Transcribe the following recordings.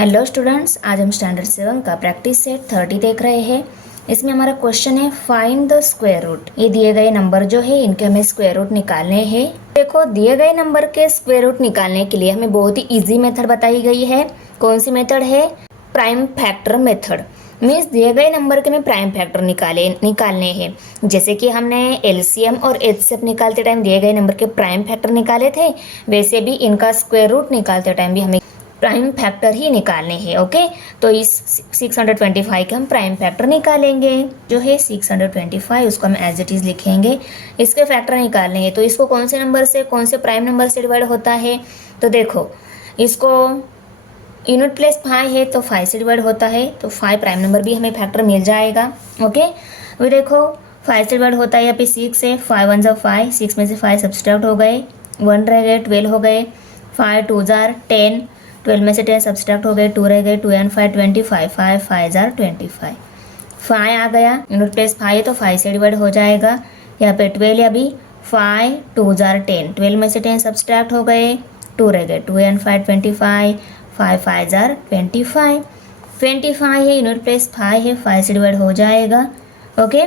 Hello students, आज हम standard 7 का प्रैक्टिस सेट 30 देख रहे हैं। इसमें हमारा क्वेश्चन है फाइंड द स्क्वायर रूट। ये दिए गए नंबर जो है इनके हमें स्क्वायर रूट निकालने हैं। देखो, दिए गए नंबर के स्क्वायर रूट निकालने के लिए हमें बहुत ही इजी मेथड बताई गई है। कौन सी मेथड है? Prime factor method. मीन्स दिए गए नंबर के में प्राइम फैक्टर निकालने हैं। जैसे कि हमने एलसीएम और एचसीएफ निकालते टाइम दिए गए नंबर के प्राइम फैक्टर निकाले थे, वैसे भी इनका स्क्वायर रूट निकालते टाइम भी हमें प्राइम फैक्टर ही निकालने हैं। ओके, तो इस 625 के हम प्राइम फैक्टर निकालेंगे। जो है 625, उसको हम एज इट इज़ लिखेंगे। इसके फैक्टर निकालने हैं, तो इसको कौन से नंबर से, कौन से प्राइम नंबर से डिवाइड होता है? तो देखो, इसको यूनिट प्लेस 5 है तो 5 से डिवाइड होता है, तो 5 प्राइम नंबर भी हमें फैक्टर मिल जाएगा। ओके, अभी देखो 5 से डिवाइड होता है, यहाँ पे 6 है, 5 1 जा 5, 6 में से 5 सब्सट्रैक्ट हो गए, 1 रह गए, 12 हो गए, 5 2 जार 10, 12 में से 10 सब्सट्रैक्ट हो गए, 2 रह गए, 2 एंड 5 25, 5 5 जार 25, 5 आ गया। यूनिट प्लेस 5 है तो 5 से डिवाइड हो जाएगा। यहाँ पे 12 है, अभी 5 2 जार 10, 12 में से 10 सब्सट्रैक्ट हो गए, 2 रह गए, 2 एंड 5 25, 5 5 जार 25, 25 है, यूनिट प्लेस 5 है, 5 से डिवाइड हो जाएगा। ओके,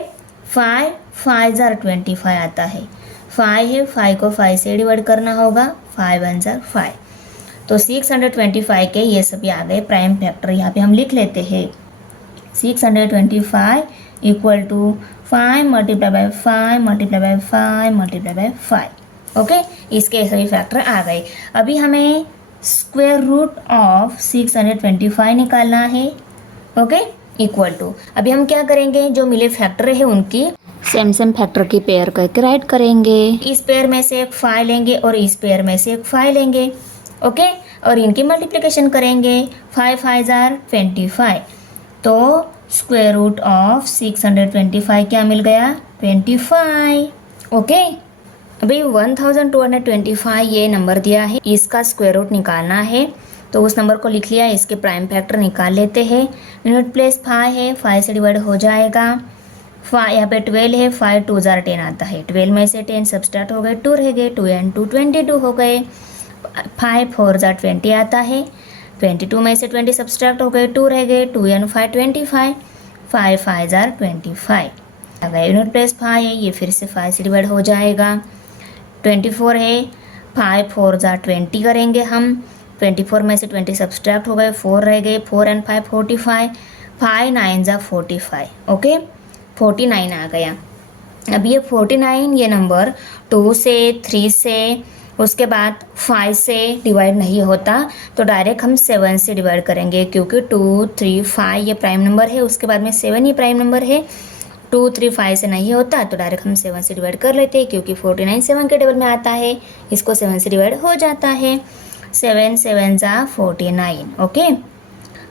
5 5 जार 25 आता है, 5 है, 5 को 5 से डिवाइड करना होगा, 5 1 जार 5, तो 625 के ये सभी आ गए प्राइम फैक्टर। यहाँ पे हम लिख लेते हैं 625 equal to 5 multiply by 5 multiply by 5 multiply by 5। Okay, इसके सभी फैक्टर आ गए। अभी हमें स्क्वायर रूट ऑफ 625 निकालना है। ओके, इक्वल टू, अभी हम क्या करेंगे, जो मिले फैक्टर है उनकी सेम सेम फैक्टर की पेयर करके राइट करेंगे। इस पेयर में से एक 5 लेंगे और इस पेयर में से एक 5 लेंगे। ओके, और इनकी मल्टीप्लिकेशन करेंगे, 5 5 जार 25, तो स्क्वायर रूट ऑफ 625 क्या मिल गया? 25। ओके, अभी 1225 ये नंबर दिया है, इसका स्क्वायर रूट निकालना है। तो उस नंबर को लिख लिया, इसके प्राइम फैक्टर निकाल लेते हैं। यूनिट प्लेस 5 है, 5 से डिवाइड हो जाएगा। 5 यहाँ पे 12 है, 5 2 जार 10 आता है, 12 में से 10 सब्सट्रैक्ट हो गए, 2 रह गए, 2 एंड 2 22 हो गए, 5 4 जार 20 आता है, 22 में से 20 सब्सट्रैक्ट हो गए, 2 रह गए, 2 एंड 5 25, 5 5 जार 25 आ गए। यूनिट प्लेस 5 है, ये फिर से 5 से डिवाइड हो जाएगा। 24 है, 5 4 जार 20 करेंगे हम, 24 में से 20 सब्सट्रैक्ट हो गए, 4 रह गए, 4 एंड 5 45, 5 9 जार 45। ओके, 49 आ गया। अब ये 49 ये नंबर 2 से 3 से उसके बाद 5 से डिवाइड नहीं होता, तो डायरेक्ट हम 7 से डिवाइड करेंगे, क्योंकि 2 3 5 ये प्राइम नंबर है, उसके बाद में 7 ये प्राइम नंबर है। 2 3 5 से नहीं होता तो डायरेक्ट हम 7 से डिवाइड कर लेते हैं, क्योंकि 49 7 के टेबल में आता है, इसको 7 से डिवाइड हो जाता है। 7 7 जा 49। ओके,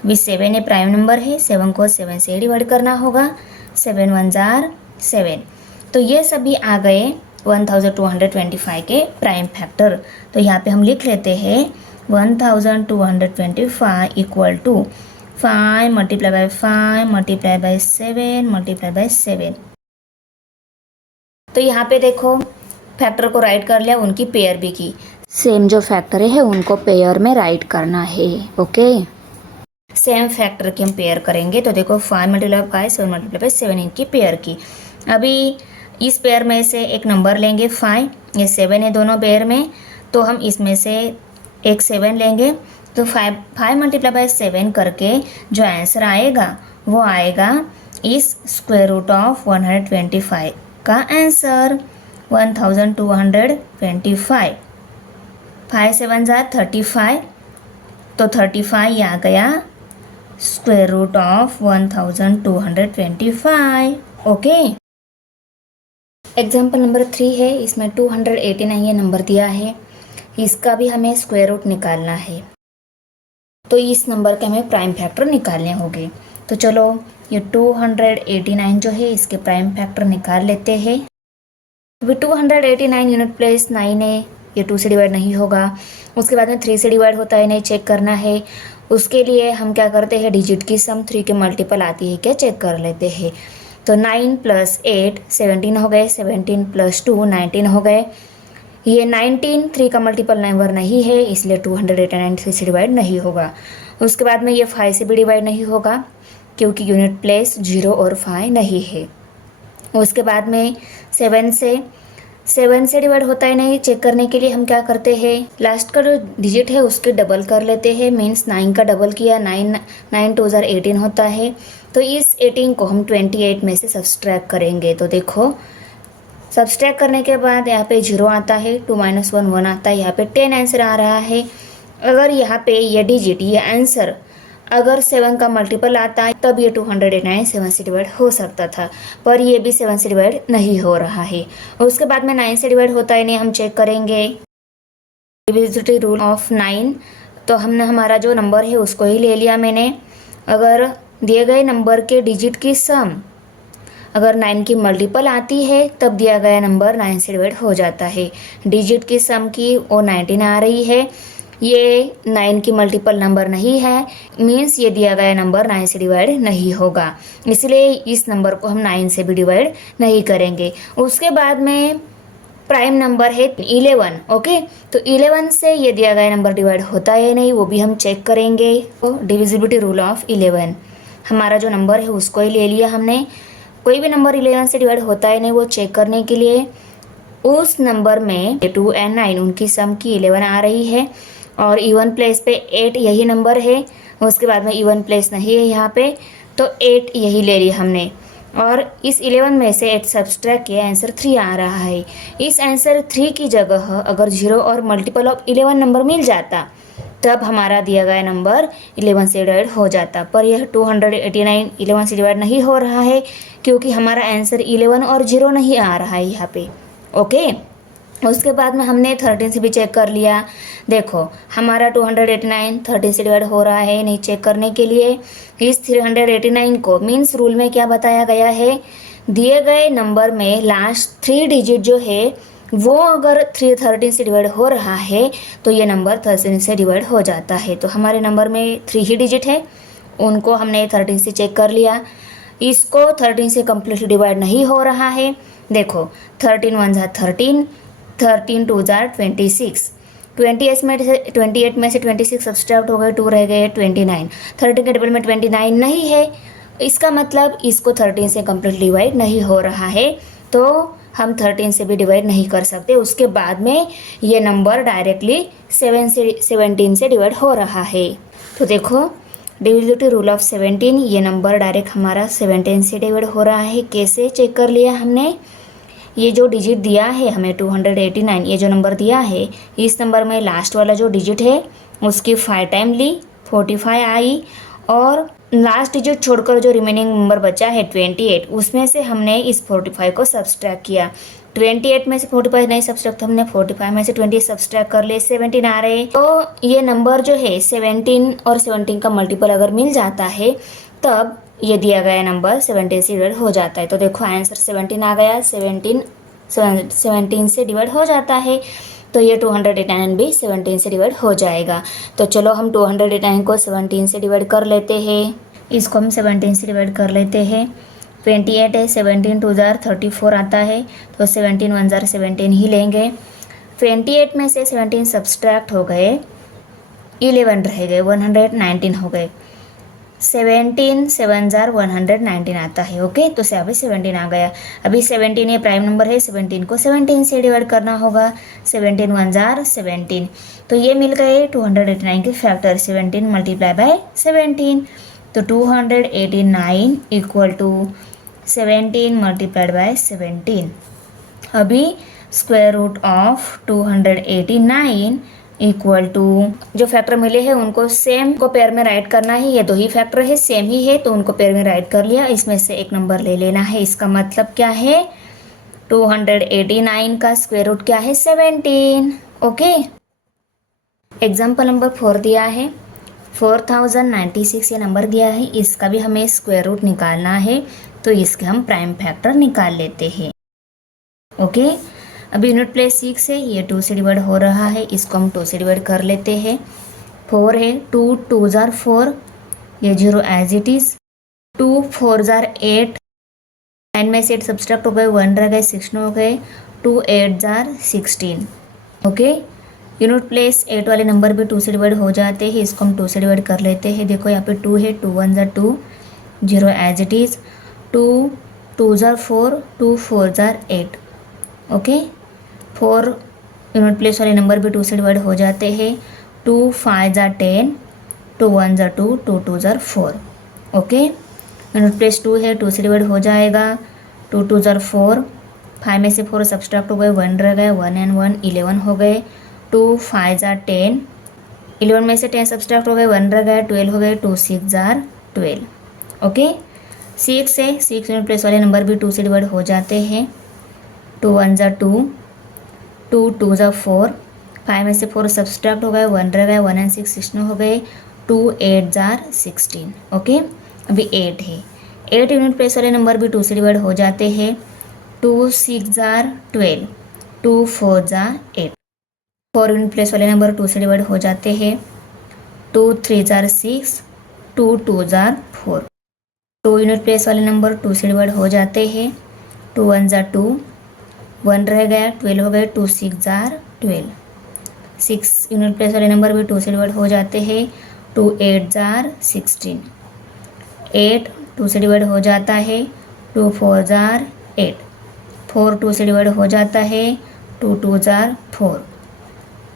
भी 7 ये प्राइम नंबर है, 7 को 7 से डिवाइड करना होगा, 7 1 जार 7। तो ये सभी आ गए 1225 के प्राइम फैक्टर। तो यहाँ पे हम लिख लेते हैं 1225 equal to 5 multiply by 5 multiply by 7 multiply by 7। तो यहाँ पे देखो फैक्टर को राइट कर लिया, उनकी पेयर भी की। सेम जो फैक्टर है उनको पेयर में राइट करना है। ओके, सेम फैक्टर की हम पेयर करेंगे, तो देखो 5 मल्टीप्लाई बाय 5 7 मल्टीप्लाई बाय 7 इनकी पेयर की। अभी इस पेयर में से एक नंबर लेंगे 5, ये 7 है दोनों पेयर में, तो हम इसमें से एक 7 लेंगे, तो 5 मल्टीप्लाई बाय 7 करके जो आंसर आएगा वो आएगा इस स्क्वायर रूट ऑफ 125 का आंसर 1225। 5 7 जार 35, तो 35 ये आ गया square root of 1225। Okay, example number 3 है, इसमें 289 ये नंबर दिया है, इसका भी हमें स्क्वायर रूट निकालना है। तो इस नंबर के हमें प्राइम फैक्टर निकालने होंगे। तो चलो ये 289 जो है इसके प्राइम फैक्टर निकाल लेते हैं। अभी 289 यूनिट प्लेस 9 है, ये 2 से डिवाइड नहीं होगा, उसके बाद में 3 से डिवाइड होता है नहीं, चेक करना है। उसके लिए हम क्या करते हैं, डिजिट की सम 3 के मल्टीपल आती है क्या, चेक कर लेते हैं। तो 9 + 8 17 हो गए, 17 + 2 19 हो गए। ये 19 3 का मल्टीपल नंबर नहीं है, इसलिए 289 3 से डिवाइड नहीं होगा। उसके बाद में ये 5 से भी डिवाइड नहीं होगा क्योंकि यूनिट प्लेस 0 और 5 नहीं है। उसके बाद में 7 से डिवाइड होता है नहीं, चेक करने के लिए हम क्या करते हैं, लास्ट का जो डिजिट है उसके डबल कर लेते हैं। मीन्स 9 का डबल किया, 9 2 18 होता है। तो इस 18 को हम 28 में से सब्सट्रैक्ट करेंगे। तो देखो सब्सट्रैक्ट करने के बाद यहाँ पे 0 आता है, 2 - 1 1 आता है, यहाँ पे 10 आंसर आ रहा है। अगर यहाँ पे ये डिजिट, ये आंसर अगर 7 का मल्टीपल आता है तब ये 209 7 से डिवाइड हो सकता था, पर ये भी 7 से डिवाइड नहीं हो रहा है। और उसके बाद में 9 से डिवाइड होता है नहीं, हम चेक करेंगे डिविजिबिलिटी रूल ऑफ 9। तो हमने हमारा जो नंबर है उसको ही ले लिया मैंने। अगर दिए गए नंबर के डिजिट की सम अगर 9 की मल्टीपल आती है तब दिया गया नंबर 9 से डिवाइड हो जाता है। डिजिट की सम की वो 19 आ रही है, ये 9 की मल्टीपल नंबर नहीं है, मीन्स ये दिया गया नंबर 9 से डिवाइड नहीं होगा, इसलिए इस नंबर को हम 9 से भी डिवाइड नहीं करेंगे। उसके बाद में प्राइम नंबर है 11। ओके, तो 11 से ये दिया गया नंबर डिवाइड होता है नहीं, वो भी हम चेक करेंगे। तो डिविजिबिलिटी रूल ऑफ 11, हमारा जो नंबर है उसको ही ले लिया हमने। कोई भी नंबर 11 से डिवाइड होता है नहीं, वो चेक करने के लिए उस नंबर में 2 और 9 उनकी सम की 11 आ रही है और इवन प्लेस पे 8 यही नंबर है। उसके बाद में इवन प्लेस नहीं है यहाँ पे, तो 8 यही ले लिया हमने और इस 11 में से 8 सब्सट्रैक्ट किया, आंसर 3 आ रहा है। इस आंसर 3 की जगह अगर 0 और मल्टीपल ऑफ 11 नंबर मिल जाता तब हमारा दिया गया नंबर 11 से डिवाइड हो जाता, पर यह 289 11 से डिवाइड नहीं हो रहा है क्योंकि हमारा आंसर 11 और 0 नहीं आ रहा है यहाँ पे। ओके, उसके बाद में हमने 13 से भी चेक कर लिया। देखो हमारा 289 13 से डिवाइड हो रहा है नहीं, चेक करने के लिए इस 389 को मीन्स रूल में क्या बताया गया है, दिए गए नंबर में लास्ट 3 डिजिट जो है वो अगर 13 से डिवाइड हो रहा है तो ये नंबर 13 से डिवाइड हो जाता है। तो हमारे नंबर में 3 ही डिजिट है, उनको हमने 13 से चेक कर लिया। इसको 13 से कम्प्लीटली डिवाइड नहीं हो रहा है। देखो 13 1 13, 13 2 26, 28 में से 26 सब्सट्रैक्ट हो गए, 2 रह गए 29। 13 के टेबल में 29 नहीं है, इसका मतलब इसको 13 से कम्प्लीट डिवाइड नहीं हो रहा है, तो हम 13 से भी डिवाइड नहीं कर सकते। उसके बाद में ये नंबर डायरेक्टली 17 से डिवाइड हो रहा है। तो देखो डिविजिबिलिटी रूल ऑफ 17, ये नंबर डायरेक्ट हमारा 17 से डिवाइड हो रहा है। कैसे चेक कर लिया हमने, ये जो डिजिट दिया है हमें 289, ये जो नंबर दिया है इस नंबर में लास्ट वाला जो डिजिट है उसकी 5 टाइम ली, 45 आई, और लास्ट डिजिट छोड़कर जो रिमेनिंग नंबर बचा है 28, उसमें से हमने इस 45 को सब्सट्रैक्ट किया। 28 में से 45 नहीं सब्सट्रैक्ट, हमने 45 में से 20 सब्सट्रैक्ट कर लिए, 17 आ रहे। तो ये नंबर जो है 17 और 17 का मल्टीपल अगर मिल जाता है तब ये दिया गया नंबर 17 से डिवाइड हो जाता है। तो देखो आंसर 17 आ गया, 17 से डिवाइड हो जाता है, तो ये 289 भी 17 से डिवाइड हो जाएगा। तो चलो हम 289 को 17 से डिवाइड कर लेते हैं, इसको हम 17 से डिवाइड कर लेते हैं। 28 है, 17 2 34 आता है, तो 17 1 17 ही लेंगे। 28 में से 17 सब्सट्रैक्ट हो गए, 11 रह गए, 119 हो गए। 17 7 119 आता है। ओके, तो यहाँ पे 17 आ गया। अभी 17 ये प्राइम नंबर है, 17 को 17 से डिवाइड करना होगा। 17 1 17, तो ये मिल गए 289 के फैक्टर, 17 मल्टीप्लाई बाय 17, तो 289 इक्वल टू 17 मल्टीप्लाइड बाय 17। अभी square root of 289 equal to जो फैक्टर मिले हैं उनको सेम को पेयर में राइट करना है। ये दो ही फैक्टर है, सेम ही है, तो उनको पेयर में राइट कर लिया। इसमें से एक नंबर ले लेना है। इसका मतलब क्या है, 289 का स्क्वायर रूट क्या है, 17। ओके, एग्जाम्पल नंबर 4 दिया है, 4096 ये नंबर दिया है, इसका भी हमें स्क्वायर रूट निकालना है, तो इसके हम प्राइम फैक्टर निकाल लेते हैं। ओके, अभी यूनिट प्लेस 6 है, ये 2 से डिवाइड हो रहा है, इसको हम 2 से डिवाइड कर लेते हैं। 4 है, 2 2 4, ये 0 एज इट इज। 2 4 8, 9 में से 8 सब्सट्रैक्ट हो गए, 1 रह गए, 16 हो गए। 2 8 16। ओके, यूनिट प्लेस 8 वाले नंबर भी 2 से डिवाइड हो जाते हैं, इसको हम 2 से डिवाइड कर लेते हैं। देखो यहाँ पे 2 है, 2 1 ज़ा 2, 0 एज इट इज़, 2 2 ज़ा 4, 2 4 ज़ा 8। ओके, 4 यूनिट प्लेस वाले नंबर भी 2 से डिवाइड हो जाते हैं। 2 5 ज़ा 10, 2 1 ज़ा 2, 2 2 ज़ा 4। ओके, यूनिट प्लेस 2 है, 2 से डिवाइड हो जाएगा। 2 2 ज़ा 4, 5 में से 4 सब्सट्रैक्ट हो गए, 1 रह गए, 1 एंड 1 11 हो गए। 2 5 ज़ा 10, 11 में से 10 सब्सट्रैक्ट हो गए, 1 रह गए, 12 हो गए। 2 6 ज़ा 12। ओके, 6 है, 6 यूनिट प्लेस वाले नंबर भी 2 से डिवाइड हो जाते हैं। 2 1 ज़ा 2, 2 2 ज़ा 4, 5 में से 4 सब्सट्रैक्ट हो गए, 1 रह गए, 1 एंड 6 16 हो गए। 2 8 ज़ा 16। ओके, अभी 8 है, 8 यूनिट प्लेस वाले नंबर भी 2 से डिवाइड हो जाते हैं। 2 6 ज़ा 12, 2 4 ज़ा 8। 4 यूनिट प्लेस वाले नंबर 2 से डिवाइड हो जाते हैं। 2 3 ज़ा 6, 2 2 ज़ा 4। 2 यूनिट प्लेस वाले नंबर 2 से डिवाइड हो जाते हैं। 2 1 ज़ा 2, 1 रह गया, 12 हो गए। 2 6 ज़ा 12। 6 यूनिट प्लेस वाले नंबर भी 2 से डिवाइड हो जाते हैं। 2 8 ज़ा 16। 8 2 से डिवाइड हो जाता है। 2 4 ज़ा 8। 4 2 से डिवाइड हो जाता है। 2 2 ज़ा 4।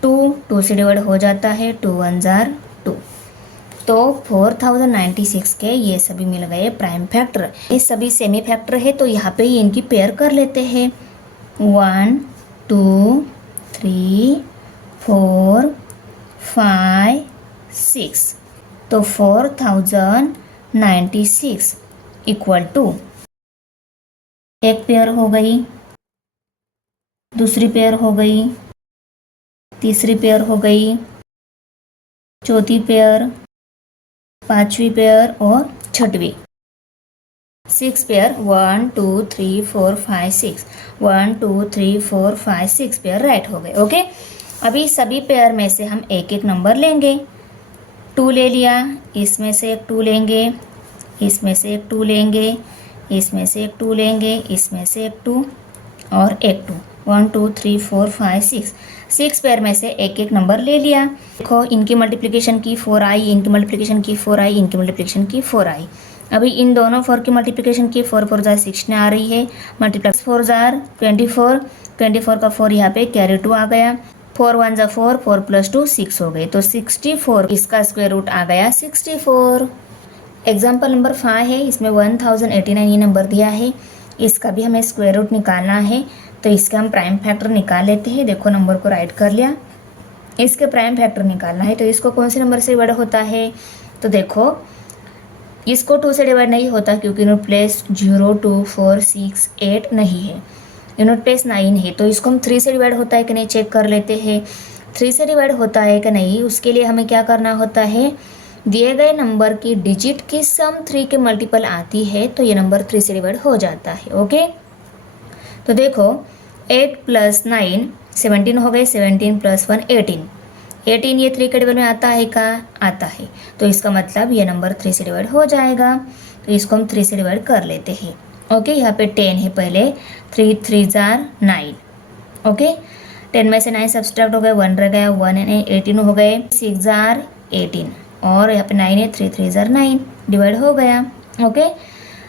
2 2 से डिवाइड हो जाता है। 2 1 ज़ा 2। तो 4096 के ये सभी मिल गए प्राइम फैक्टर। ये सभी सेमी फैक्टर है, तो यहाँ पे ही इनकी पेयर कर लेते हैं। 1 2 3 4 5 6। तो 4096 इक्वल टू एक पेयर हो गई, दूसरी पेयर हो गई, तीसरी पेयर हो गई, चौथी पेयर, पांचवी पेयर और छठवीं। 6 पेयर, 1 2 3 4 5 6, 1 2 3 4 5 6 पेयर राइट हो गए। ओके, अभी सभी पेयर में से हम एक एक नंबर लेंगे। 2 ले लिया, इसमें से एक 2 लेंगे, इसमें से एक 2 लेंगे, इसमें से एक 2 लेंगे, इसमें से एक 2 और एक 2। 1 2 3 4 5 6, 6 पेयर में से एक एक नंबर ले लिया। देखो, इनकी मल्टीप्लिकेशन की 4 आई, इनकी मल्टीप्लिकेशन की 4 आई, इनकी मल्टीप्लिकेशन की 4 आई। अभी इन दोनों 4 की मल्टीप्लिकेशन की 4 4 जार 16 आ रही है, मल्टीप्लेक्स 4 जार 24, 24 का 4 यहाँ पे कैरी 2 आ गया। 4 1 जार 4, 4 प्लस 2 6 हो गए, तो 64 इसका स्क्वायर रूट आ गया 64। एग्जाम्पल नंबर 5 है, इसमें 1089 ये नंबर दिया है, इसका भी हमें स्क्वायर रूट निकालना है, तो इसका हम प्राइम फैक्टर निकाल लेते हैं। देखो, नंबर को राइट कर लिया, इसके प्राइम फैक्टर निकालना है, तो इसको कौन से नंबर से डिवाइड होता है? तो देखो, इसको 2 से डिवाइड नहीं होता क्योंकि यूनिट प्लेस 0 2 4 6 8 नहीं है, यूनिट प्लेस 9 है, तो इसको हम 3 से डिवाइड होता है कि नहीं चेक कर लेते हैं। 3 से डिवाइड होता है कि नहीं, उसके लिए हमें क्या करना होता है, दिए गए नंबर की डिजिट की सम 3 के मल्टीपल आती है, तो ये नंबर 3 से डिवाइड हो जाता है। ओके, तो देखो, 8 प्लस 9 17 हो गए, 17 प्लस 1 18, 18 ये 3 के डिवाइड में आता है का? आता है, तो इसका मतलब ये नंबर 3 से डिवाइड हो जाएगा, तो इसको हम 3 से डिवाइड कर लेते हैं। ओके, यहाँ पे 10 है पहले, 3 3 जार 9। ओके, 10 में से 9 सब्सट्रैक्ट हो गए, 1 रह गया, 1 एंड 18 हो गए, 6 जार 18 और यहाँ पे 9 है, 3 3 जार 9 डिवाइड हो गया। ओके,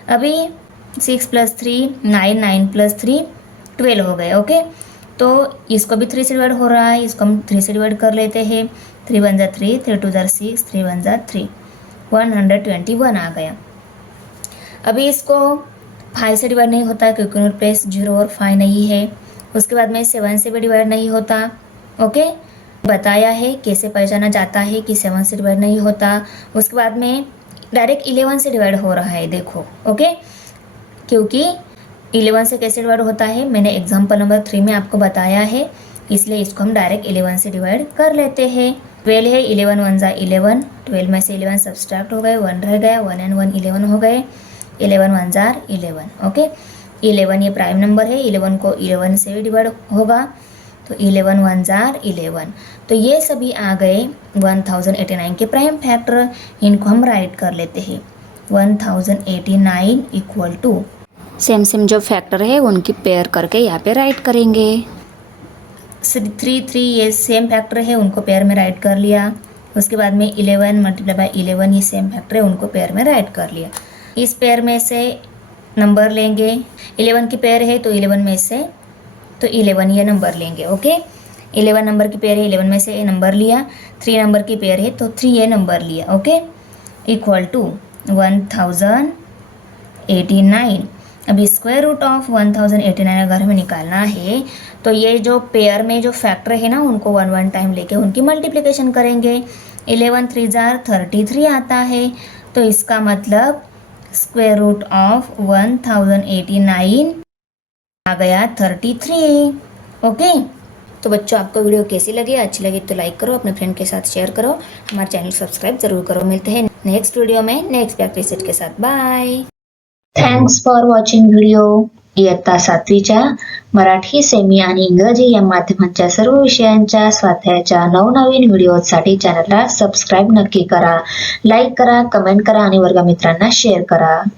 अभी 6 प्लस 3 9, 9 प्लस 3 12 हो गए। ओके, तो इसको भी 3 से डिवाइड हो रहा है, इसको हम 3 से डिवाइड कर लेते हैं। 3 1 ज़ा 3, 3 2 ज़ा 6, 3 1 ज़ा 3, 121 आ गया। अभी इसको 5 से डिवाइड नहीं होता क्योंकि यूनिट प्लेस 0 और 5 नहीं है। उसके बाद में 7 से भी डिवाइड नहीं होता। ओके, बताया है कैसे पहचाना जाता है कि 7 से डिवाइड नहीं होता। उसके बाद में डायरेक्ट 11 से डिवाइड हो रहा है, देखो। ओके, क्योंकि 11 से कैसे डिवाइड होता है मैंने एग्जाम्पल नंबर 3 में आपको बताया है, इसलिए इसको हम डायरेक्ट 11 से डिवाइड कर लेते हैं। 12 है, 11 1 ज़ा 11, 12 में से 11 सब्सट्रैक्ट हो गए, 1 रह गया, 1 एंड 1 11 हो गए, 11 1 ज़ार 11। ओके, 11 ये प्राइम नंबर है, 11 को 11 से भी डिवाइड होगा, तो 11 1 ज़ार 11। तो ये सभी आ गए 1089 के प्राइम फैक्टर, इनको हम राइट कर लेते हैं। 1089 इक्वल टू सेम जो फैक्टर है उनकी पेयर करके यहाँ पे राइट करेंगे। 3 ये सेम फैक्टर है, उनको पेयर में राइट कर लिया। उसके बाद में 11 मल्टीप्लाई बाय 11 ये सेम फैक्टर है, उनको पेयर में राइट कर लिया। इस पेयर में से नंबर लेंगे, 11 की पेयर है तो 11 में से तो 11 ये नंबर लेंगे। ओके, 11 नंबर की पेयर है, 11 में से नंबर लिया। 3 नंबर की पेयर है तो 3 ये नंबर लिया। Okay, equal to 1089। अभी स्क्वायर रूट ऑफ 1089 अगर हमें निकालना है तो ये जो पेयर में जो फैक्टर है ना, उनको 1 टाइम लेके उनकी मल्टीप्लिकेशन करेंगे। 11 3 जार 33 आता है, तो इसका मतलब स्क्वायर रूट ऑफ 1089 आ गया 33। ओके, तो बच्चों आपको वीडियो कैसी लगी? अच्छी लगी तो लाइक करो, अपने फ्रेंड के साथ शेयर करो, हमारे चैनल सब्सक्राइब जरूर करो। मिलते हैं नेक्स्ट वीडियो में नेक्स्ट प्रैक्टिस सेट के साथ। Bye. Thanks for watching video. इयत्ता 7वीच्या मराठी, सेमी आणि इंग्रजी या माध्यमांच्या सर्व विषयांच्या स्वाध्यायाच्या नवनवीन व्हिडिओसाठी चॅनलला सबस्क्राईब नक्की करा, लाईक करा, कमेंट करा आणि वर्गमित्रांना शेअर करा.